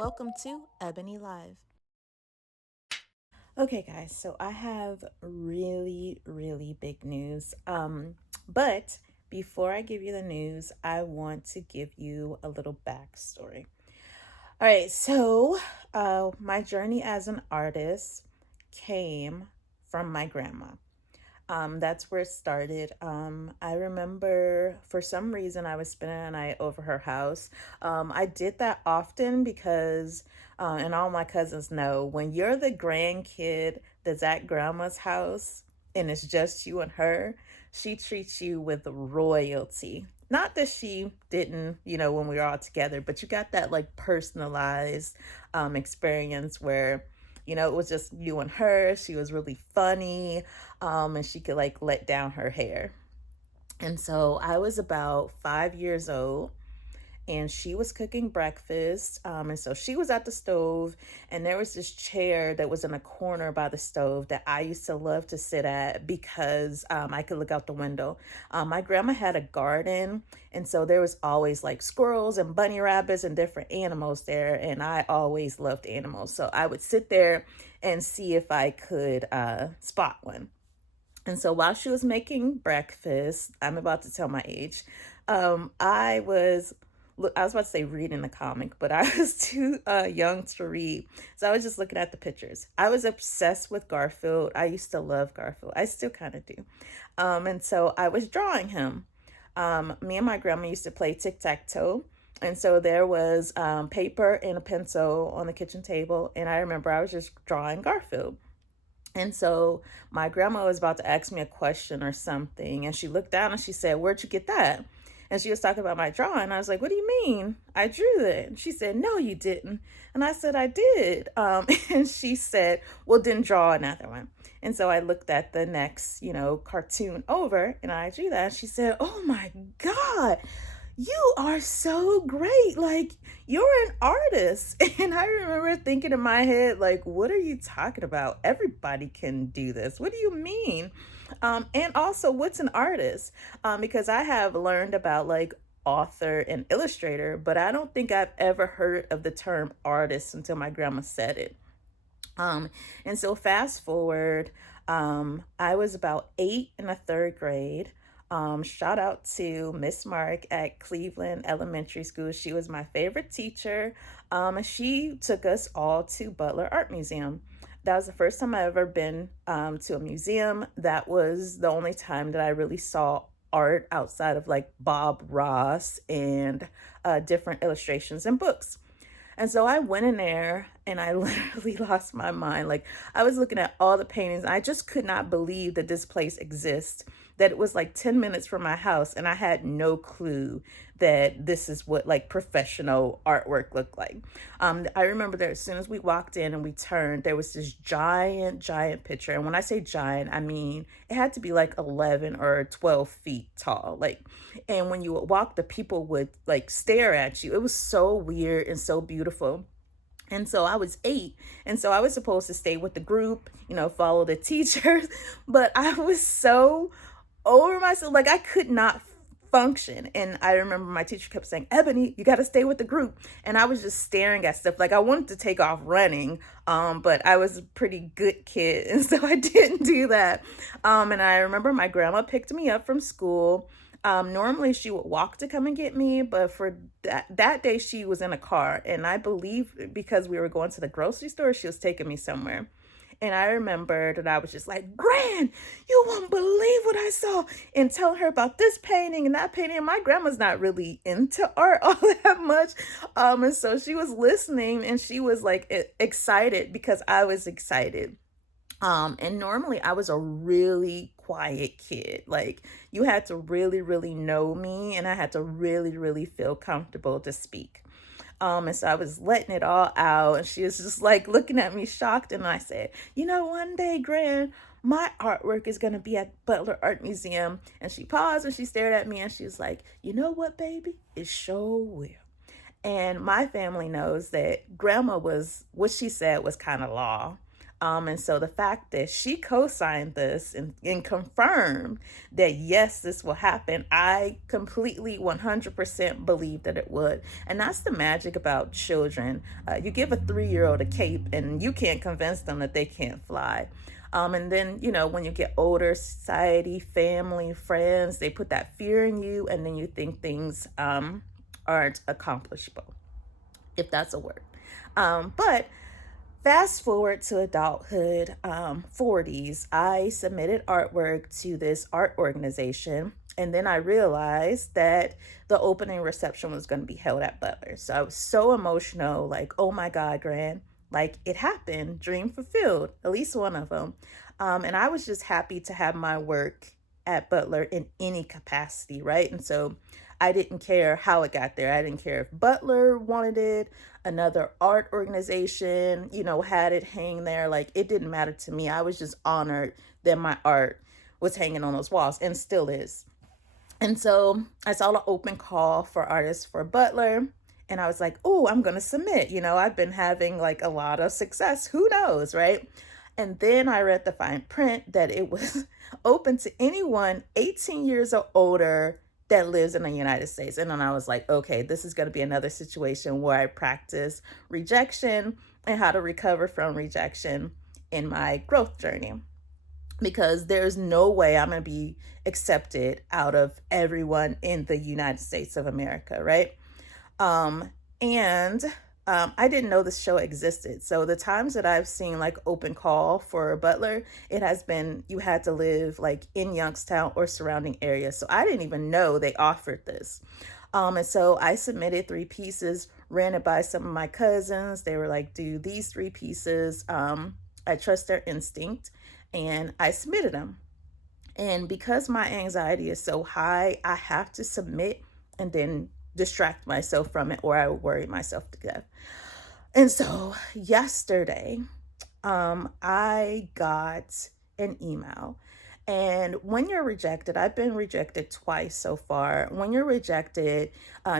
Welcome to Ebony Live. Okay, guys, so I have really big news. But before I give you the news, I want to give you a little backstory. All right, so my journey as an artist came from my grandma. That's where it started. I remember for some reason I was spending a night over her house. I did that often because, and all my cousins know, when you're the grandkid that's at grandma's house and it's just you and her, she treats you with royalty. Not that she didn't, when we were all together, but you got that like personalized experience where, it was just you and her. She was really funny, and she could like let down her hair. And so I was about 5 years old, and she was cooking breakfast. And so she was at the stove, and there was this chair that was in a corner by the stove that I used to love to sit at because I could look out the window. My grandma had a garden, and so there was always like squirrels and bunny rabbits and different animals there, and I always loved animals. So I would sit there and see if I could spot one. And so while she was making breakfast, I'm about to tell my age. I was, look, I was about to say reading the comic, but I was too young to read. So I was just looking at the pictures. I was obsessed with Garfield. I used to love Garfield. I still kind of do. And so I was drawing him. Me and my grandma used to play tic-tac-toe. And so there was paper and a pencil on the kitchen table. And I remember I was just drawing Garfield. And so my grandma was about to ask me a question or something, and she looked down and she said, "Where'd you get that?" And she was talking about my drawing. I was like, "What do you mean? I drew that." And she said, "No, you didn't." And I said, "I did." And she said, "Well, then draw another one." And so I looked at the next, cartoon over, and I drew that. And she said, "Oh my God, you are so great. Like, you're an artist." And I remember thinking in my head, like, what are you talking about? Everybody can do this. What do you mean? And also, what's an artist? Because I have learned about like author and illustrator, but I don't think I've ever heard of the term artist until my grandma said it. Um, and so fast forward, I was about 8 in the third grade. Shout out to Miss Mark at Cleveland Elementary School. She was my favorite teacher. And she took us all to Butler Art Museum. That was the first time I ever been to a museum. That was the only time that I really saw art outside of like Bob Ross and different illustrations and books. And so I went in there and I literally lost my mind. Like, I was looking at all the paintings. I just could not believe that this place exists, that it was like 10 minutes from my house. And I had no clue that this is what like professional artwork looked like. I remember that as soon as we walked in and we turned, there was this giant picture. And when I say giant, I mean, it had to be like 11 or 12 feet tall. Like, and when you would walk, the people would like stare at you. It was so weird and so beautiful. And so I was 8. And so I was supposed to stay with the group, follow the teachers. But I was so over myself. Like, I could not function. And I remember my teacher kept saying, "Ebony, you got to stay with the group." And I was just staring at stuff. Like, I wanted to take off running, but I was a pretty good kid. And so I didn't do that. And I remember my grandma picked me up from school. Normally she would walk to come and get me, but for that day she was in a car, and I believe because we were going to the grocery store, she was taking me somewhere. And I remember that I was just like, "Gran, you won't believe what I saw," and tell her about this painting and that painting. And my grandma's not really into art all that much. And so she was listening and she was like excited because I was excited. And normally I was a really quiet kid. Like, you had to really know me, and I had to really feel comfortable to speak. And so I was letting it all out, and she was just like looking at me shocked. And I said, "One day, Gran, my artwork is going to be at Butler Art Museum." And she paused and she stared at me and she was like, "You know what, baby? It sure will." And my family knows that grandma was, what she said was kind of law. And so the fact that she co-signed this and confirmed that yes, this will happen, I completely 100% believe that it would. And that's the magic about children. You give a 3-year old a cape and you can't convince them that they can't fly. And then, when you get older, society, family, friends, they put that fear in you, and then you think things aren't accomplishable, if that's a word. But fast forward to adulthood, 40s, I submitted artwork to this art organization. And then I realized that the opening reception was going to be held at Butler. So I was so emotional, like, oh my God, Gran, like it happened, dream fulfilled, at least one of them. And I was just happy to have my work at Butler in any capacity, right? And so I didn't care how it got there. I didn't care if Butler wanted it, another art organization, had it hang there. Like, it didn't matter to me. I was just honored that my art was hanging on those walls and still is. And so I saw the open call for artists for Butler. And I was like, oh, I'm going to submit. I've been having like a lot of success. Who knows, right? And then I read the fine print that it was open to anyone 18 years or older that lives in the United States. And then I was like, okay, this is going to be another situation where I practice rejection and how to recover from rejection in my growth journey. Because there's no way I'm going to be accepted out of everyone in the United States of America, right? And I didn't know this show existed. So the times that I've seen like open call for Butler, it has been you had to live like in Youngstown or surrounding areas. So I didn't even know they offered this. And so I submitted 3 pieces, ran it by some of my cousins. They were like, do these 3 pieces. I trust their instinct, and I submitted them. And because my anxiety is so high, I have to submit and then distract myself from it, or I will worry myself to death. And so yesterday, I got an email. And when you're rejected, I've been rejected twice so far. When you're rejected,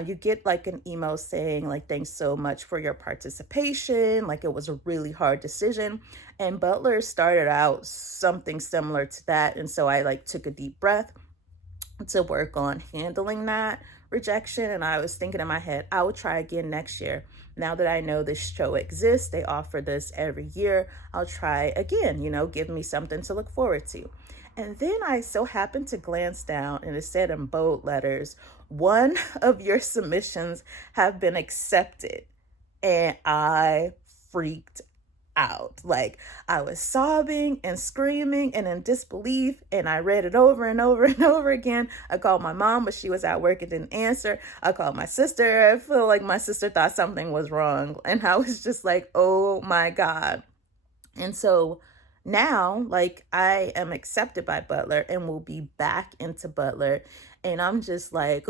you get like an email saying like, thanks so much for your participation. Like, it was a really hard decision. And Butler started out something similar to that. And so I like took a deep breath to work on handling that rejection. And I was thinking in my head, I will try again next year. Now that I know this show exists, they offer this every year, I'll try again, give me something to look forward to. And then I so happened to glance down, and it said in bold letters, one of your submissions have been accepted. And I freaked out. Like, I was sobbing and screaming and in disbelief, and I read it over and over and over again. I called my mom, but she was at work and didn't answer. I called my sister. I feel like my sister thought something was wrong, and I was just like, oh my God. And so now, like, I am accepted by Butler and will be back into Butler. And I'm just like,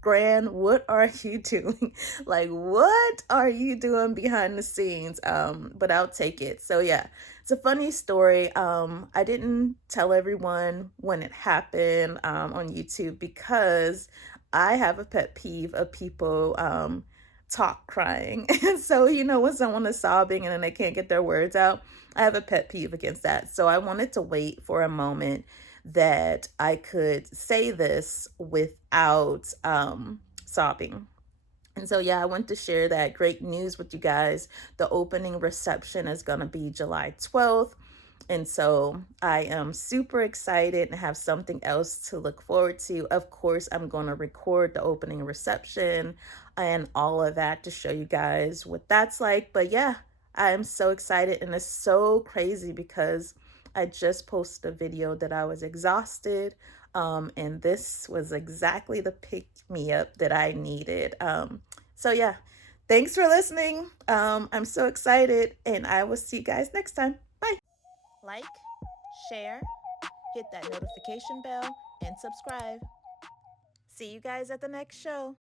Gran, what are you doing? Like, what are you doing behind the scenes? But I'll take it. So yeah, it's a funny story. I didn't tell everyone when it happened on YouTube because I have a pet peeve of people talk crying. And so, when someone is sobbing and then they can't get their words out, I have a pet peeve against that. So I wanted to wait for a moment that I could say this without sobbing. And so, yeah, I want to share that great news with you guys. The opening reception is going to be July 12th. And so I am super excited and have something else to look forward to. Of course, I'm going to record the opening reception and all of that to show you guys what that's like. But yeah, I'm so excited, and it's so crazy because I just posted a video that I was exhausted. And this was exactly the pick me up that I needed. So yeah, thanks for listening. I'm so excited, and I will see you guys next time. Bye. Like, share, hit that notification bell, and subscribe. See you guys at the next show.